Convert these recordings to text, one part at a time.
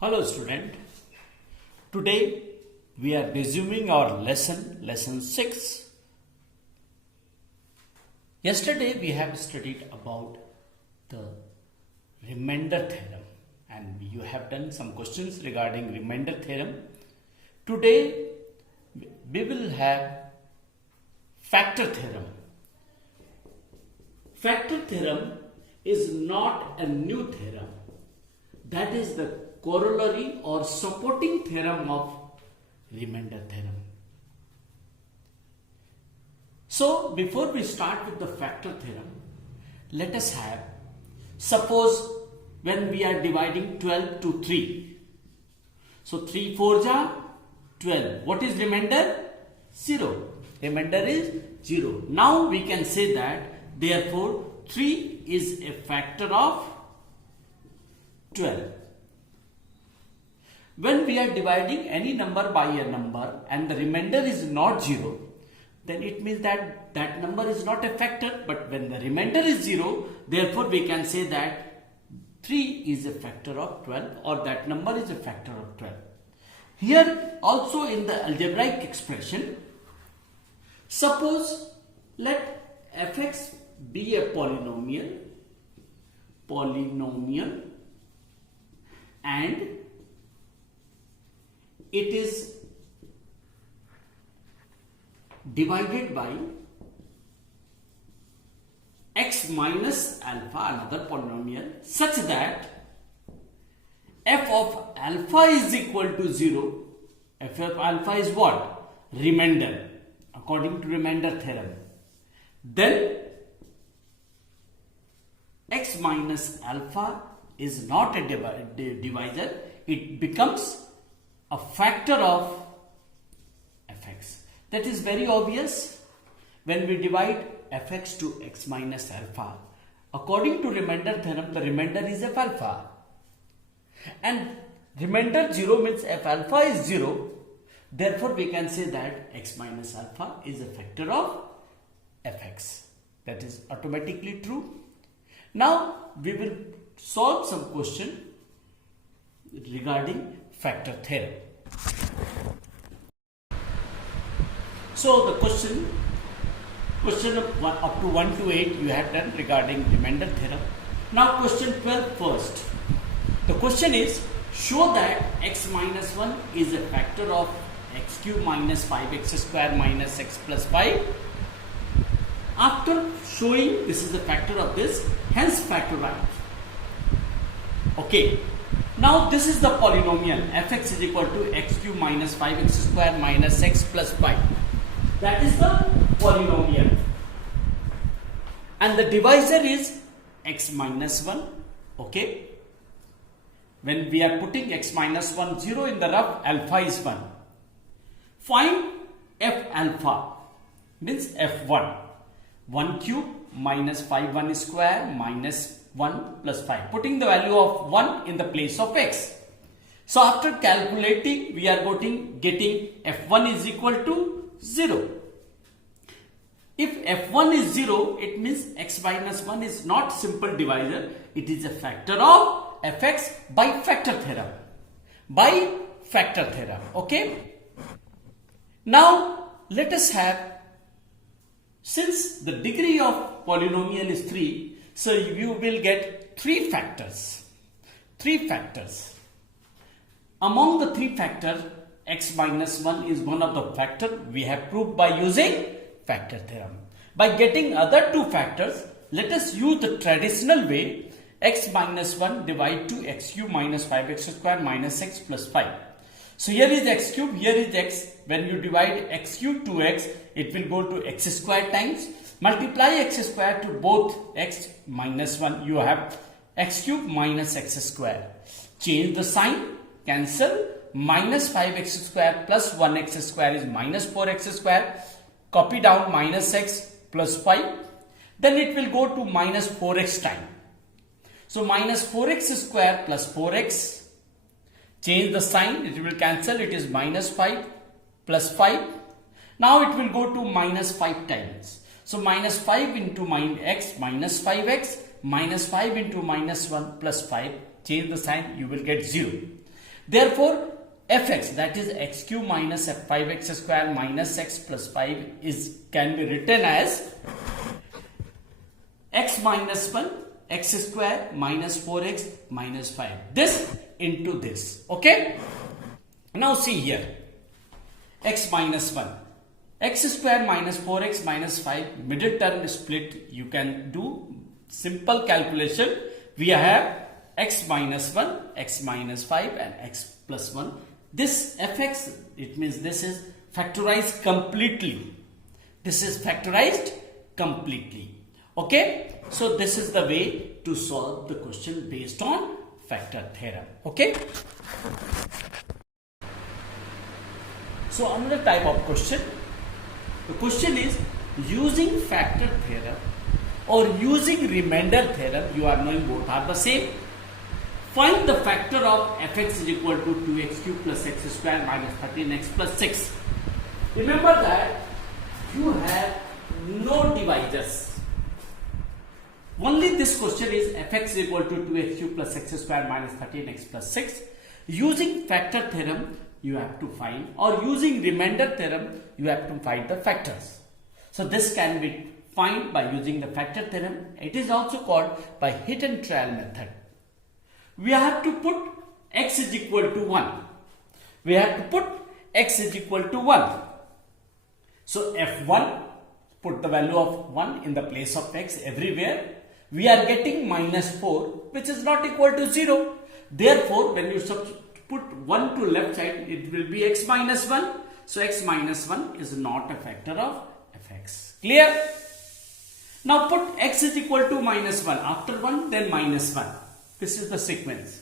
Hello student, today we are resuming our lesson 6. Yesterday we have studied about the remainder theorem and you have done some questions regarding remainder theorem. Today we will have factor theorem. Factor theorem is not a new theorem. That is the corollary or supporting theorem of remainder theorem. So before we start with the factor theorem, let us have, suppose when we are dividing 12 to 3. So 3 4 ja 12. What is remainder? 0. Remainder is 0. Now we can say that therefore 3 is a factor of 12. When we are dividing any number by a number and the remainder is not 0, then it means that that number is not a factor. But when the remainder is 0, therefore we can say that 3 is a factor of 12 or that number is a factor of 12. Here also in the algebraic expression, suppose let fx be a polynomial and it is divided by x minus alpha, another polynomial, such that f of alpha is equal to 0. F of alpha is what? Remainder, according to remainder theorem. Then x minus alpha is not a divisor, it becomes a factor of fx. That is very obvious. When we divide fx to x minus alpha, according to remainder theorem, the remainder is f alpha. And remainder 0 means f alpha is 0. Therefore, we can say that x minus alpha is a factor of fx. That is automatically true. Now, we will solve some question regarding factor theorem. So the question of up to 1 to 8 you have done regarding remainder theorem. Now question 12 first. The question is, show that x minus 1 is a factor of x cube minus 5x square minus x plus 5. After showing this is a factor of this, hence factorize. Okay. Now this is the polynomial fx is equal to x cube minus 5x square minus x plus 5. That is the polynomial. And the divisor is x minus 1. Okay. When we are putting x minus 1 0 in the rough, alpha is 1. Find f alpha, means f1. 1 cube minus 5 1 square minus 1 plus 5. Putting the value of 1 in the place of x. So after calculating, we are getting f1 is equal to 0. If f1 is 0, it means x minus 1 is not simple divisor. It is a factor of fx by factor theorem. Okay. Now let us have, since the degree of polynomial is 3, so you will get 3 factors. Among the 3 factors, x minus 1 is one of the factors we have proved by using factor theorem. By getting other 2 factors, let us use the traditional way, x minus 1 divide to x cube minus 5x square minus x plus 5. So here is x cube, here is x. When you divide x cube to x, it will go to x square times. Multiply x square to both x minus 1. You have x cube minus x square. Change the sign, cancel. Minus 5x square plus 1x square is minus 4x square. Copy down minus x plus 5. Then it will go to minus 4x time. So minus 4x square plus 4x. Change the sign, it will cancel. It is minus 5 plus 5. Now it will go to minus 5 times. So minus 5 into x minus 5x minus 5 into minus 1 plus 5. Change the sign, you will get 0. Therefore, fx, that is x cube minus f5x square minus x plus 5 can be written as x minus 1 x square minus 4x minus 5. This into this. Okay. Now see here. X minus 1. X square minus 4x minus 5. Middle term split. You can do simple calculation. We have x minus 1, x minus 5 and x plus 1. This fx, it means this is factorized completely. This is factorized completely. Okay. So this is the way to solve the question based on factor theorem. Okay. So another type of question. The question is using factor theorem or using remainder theorem. You are knowing both are the same. Find the factor of fx is equal to 2x cube plus x square minus 13x plus 6. Remember that you have no divisors. Only this question is fx is equal to 2x cube plus x square minus 13x plus 6. Using factor theorem you have to find, or using remainder theorem you have to find the factors. So this can be found by using the factor theorem. It is also called by hit and trial method. We have to put x is equal to 1. We have to put x is equal to 1. So f1, put the value of 1 in the place of x everywhere. We are getting minus 4, which is not equal to 0. Therefore, when you put 1 to left side, it will be x minus 1. So x minus 1 is not a factor of fx. Clear? Now put x is equal to minus 1. After 1, then minus 1. This is the sequence.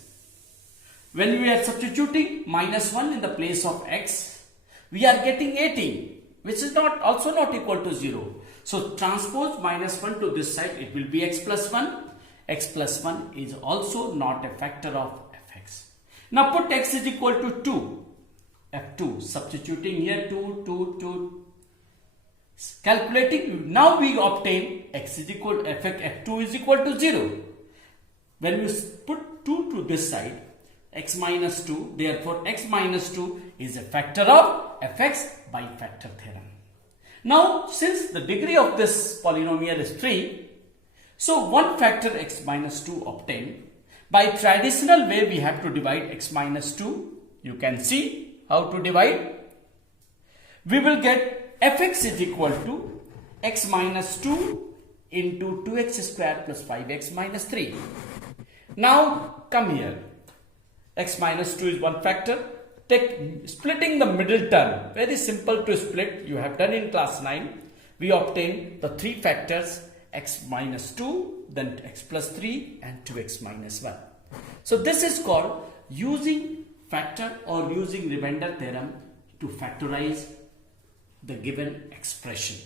When we are substituting minus 1 in the place of x, we are getting 18, which is also not equal to 0. So transpose minus 1 to this side, it will be x plus 1. X plus 1 is also not a factor of fx. Now put x is equal to 2. F2, substituting here 2. Calculating, now we obtain x is equal to f2 is equal to 0. When we put 2 to this side, x minus 2, therefore x minus 2 is a factor of fx by factor theorem. Now, since the degree of this polynomial is 3, so one factor x minus 2 obtained. By traditional way, we have to divide x minus 2. You can see how to divide. We will get fx is equal to x minus 2 into 2x square plus 5x minus 3. Now come here. X minus 2 is one factor. Take splitting the middle term. Very simple to split. You have done in class 9. We obtain the three factors x minus 2, then x plus 3 and 2x minus 1. So this is called using factor or using remainder theorem to factorize the given expression.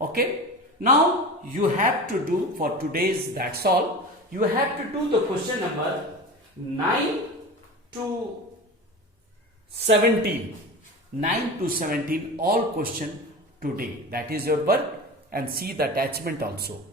Okay. Now you have to do for today's, that's all. You have to do the question number 9 to 17. 9 to 17 all question today. That is your work, and see the attachment also.